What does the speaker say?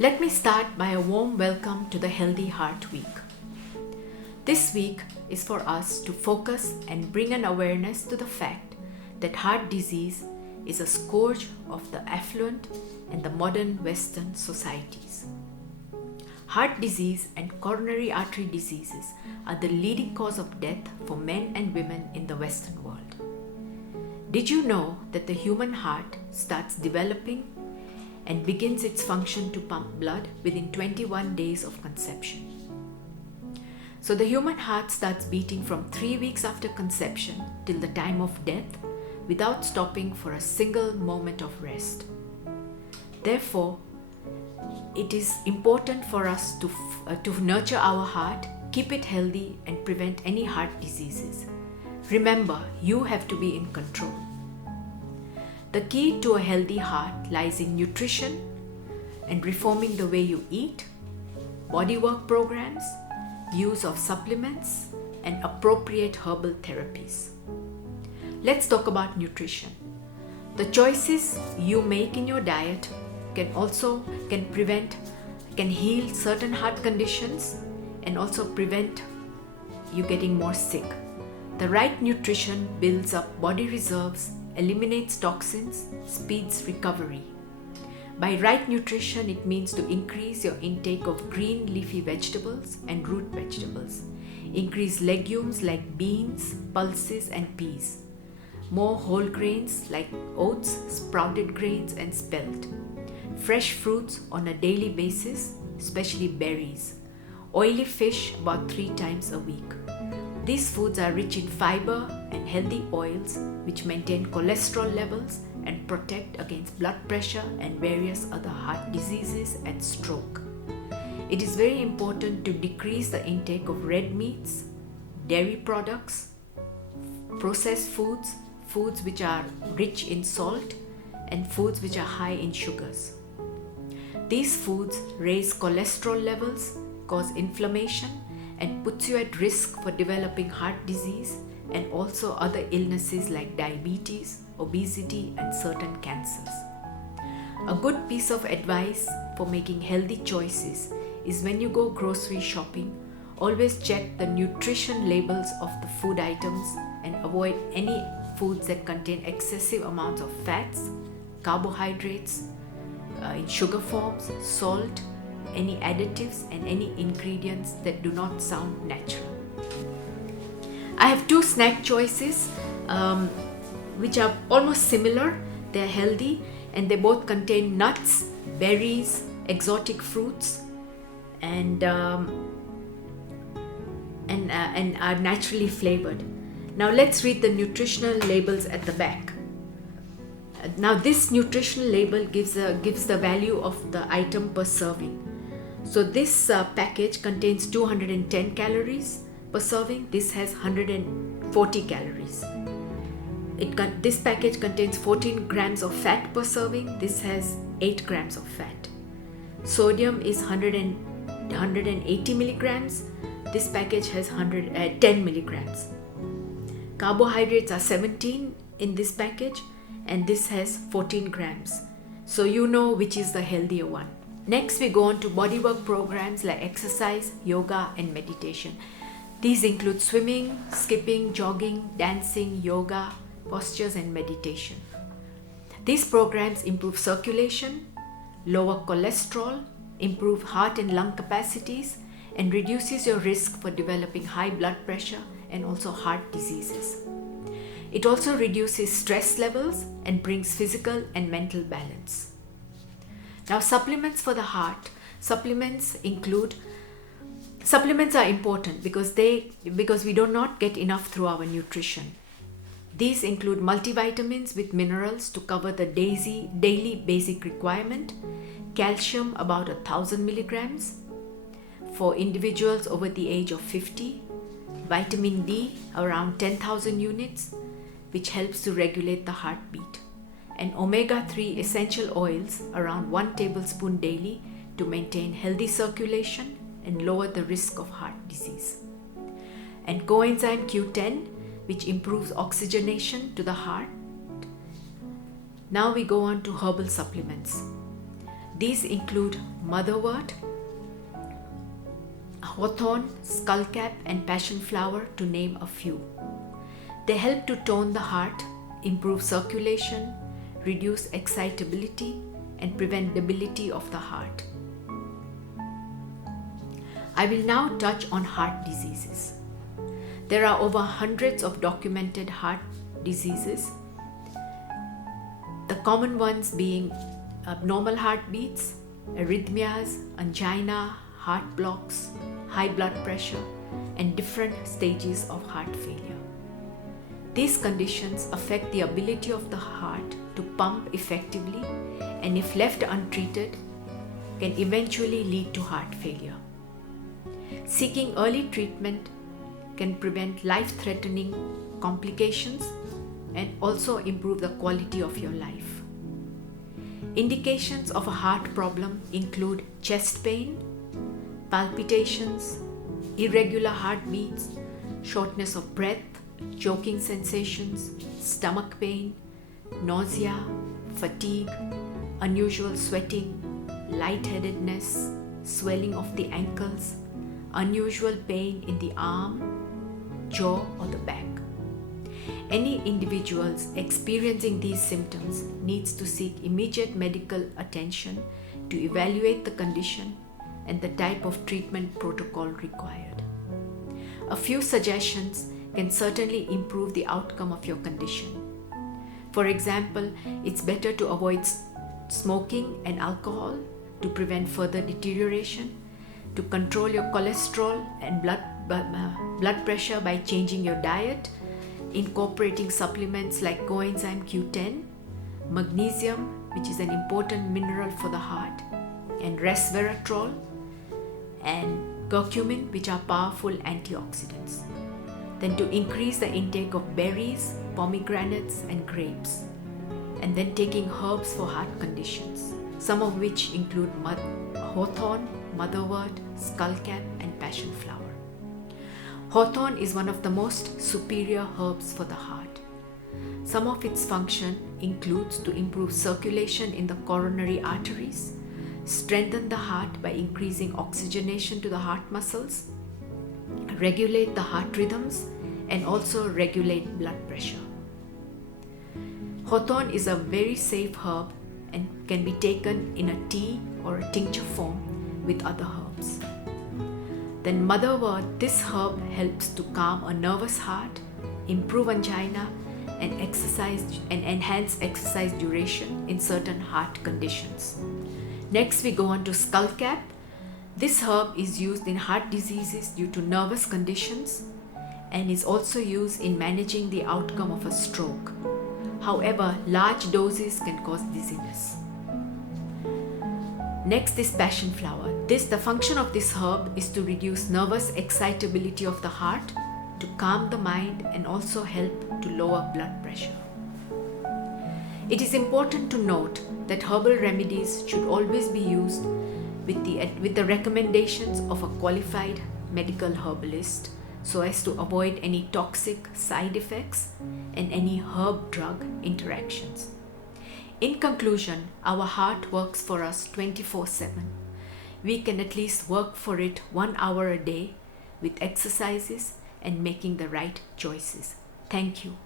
Let me start by a warm welcome to the Healthy Heart Week. This week is for us to focus and bring an awareness to the fact that heart disease is a scourge of the affluent and the modern Western societies. Heart disease and coronary artery diseases are the leading cause of death for men and women in the Western world. Did you know that the human heart starts developing and begins its function to pump blood within 21 days of conception? So the human heart starts beating from 3 weeks after conception till the time of death without stopping for a single moment of rest. Therefore, it is important for us to nurture our heart, keep it healthy, and prevent any heart diseases. Remember, you have to be in control. The key to a healthy heart lies in nutrition and reforming the way you eat, bodywork programs, use of supplements, and appropriate herbal therapies. Let's talk about nutrition. The choices you make in your diet can heal certain heart conditions and also prevent you getting more sick. The right nutrition builds up body reserves, eliminates toxins, speeds recovery. By right nutrition, it means to increase your intake of green leafy vegetables and root vegetables. Increase legumes like beans, pulses, and peas. More whole grains like oats, sprouted grains, and spelt. Fresh fruits on a daily basis, especially berries. Oily fish about 3 times a week. These foods are rich in fiber and healthy oils which maintain cholesterol levels and protect against blood pressure and various other heart diseases and stroke. It is very important to decrease the intake of red meats, dairy products, processed foods, foods which are rich in salt, and foods which are high in sugars. These foods raise cholesterol levels, cause inflammation, and puts you at risk for developing heart disease and also other illnesses like diabetes, obesity, and certain cancers. A good piece of advice for making healthy choices is when you go grocery shopping, always check the nutrition labels of the food items and avoid any foods that contain excessive amounts of fats, carbohydrates, in sugar forms, salt, any additives, and any ingredients that do not sound natural. I have 2 snack choices which are almost similar. They're healthy and they both contain nuts, berries, exotic fruits, and are naturally flavored. Now let's read the nutritional labels at the back. Now this nutritional label gives the value of the item per serving. So this package contains 210 calories per serving. This has 140 calories. This package contains 14 grams of fat per serving. This has 8 grams of fat. Sodium is 180 milligrams. This package has 10 milligrams. Carbohydrates are 17 in this package, and this has 14 grams. So you know which is the healthier one. Next, we go on to bodywork programs like exercise, yoga, and meditation. These include swimming, skipping, jogging, dancing, yoga, postures, and meditation. These programs improve circulation, lower cholesterol, improve heart and lung capacities, and reduces your risk for developing high blood pressure and also heart diseases. It also reduces stress levels and brings physical and mental balance. Now, supplements for the heart. Supplements are important because we do not get enough through our nutrition. These include multivitamins with minerals to cover the daily basic requirement, calcium about 1,000 milligrams for individuals over the age of 50, vitamin D around 10,000 units, which helps to regulate the heartbeat, and omega-3 essential oils around 1 tablespoon daily to maintain healthy circulation and lower the risk of heart disease. And coenzyme Q10, which improves oxygenation to the heart. Now we go on to herbal supplements. These include motherwort, hawthorn, skullcap, and passion flower, to name a few. They help to tone the heart, improve circulation, reduce excitability, and prevent debility of the heart. I will now touch on heart diseases. There are over hundreds of documented heart diseases, the common ones being abnormal heartbeats, arrhythmias, angina, heart blocks, high blood pressure, and different stages of heart failure. These conditions affect the ability of the heart to pump effectively, and if left untreated, can eventually lead to heart failure. Seeking early treatment can prevent life-threatening complications and also improve the quality of your life. Indications of a heart problem include chest pain, palpitations, irregular heartbeats, shortness of breath, choking sensations, stomach pain, nausea, fatigue, unusual sweating, lightheadedness, swelling of the ankles, unusual pain in the arm, jaw, or the back. Any individuals experiencing these symptoms needs to seek immediate medical attention to evaluate the condition and the type of treatment protocol required. A few suggestions can certainly improve the outcome of your condition. For example, it's better to avoid smoking and alcohol to prevent further deterioration, to control your cholesterol and blood pressure by changing your diet, incorporating supplements like coenzyme Q10, magnesium, which is an important mineral for the heart, and resveratrol, and curcumin, which are powerful antioxidants. Then to increase the intake of berries, pomegranates, and grapes, and then taking herbs for heart conditions, some of which include hawthorn, motherwort, skullcap, and passion flower. Hawthorn is one of the most superior herbs for the heart. Some of its function includes to improve circulation in the coronary arteries, strengthen the heart by increasing oxygenation to the heart muscles, regulate the heart rhythms, and also regulate blood pressure. Hawthorn is a very safe herb and can be taken in a tea or a tincture form with other herbs. Then motherwort, this herb helps to calm a nervous heart, improve angina, and enhance exercise duration in certain heart conditions. Next, we go on to skullcap. This herb is used in heart diseases due to nervous conditions and is also used in managing the outcome of a stroke. However, large doses can cause dizziness. Next is passion flower. The function of this herb is to reduce nervous excitability of the heart, to calm the mind, and also help to lower blood pressure. It is important to note that herbal remedies should always be used with the recommendations of a qualified medical herbalist so as to avoid any toxic side effects and any herb-drug interactions. In conclusion, our heart works for us 24/7. We can at least work for it 1 hour a day with exercises and making the right choices. Thank you.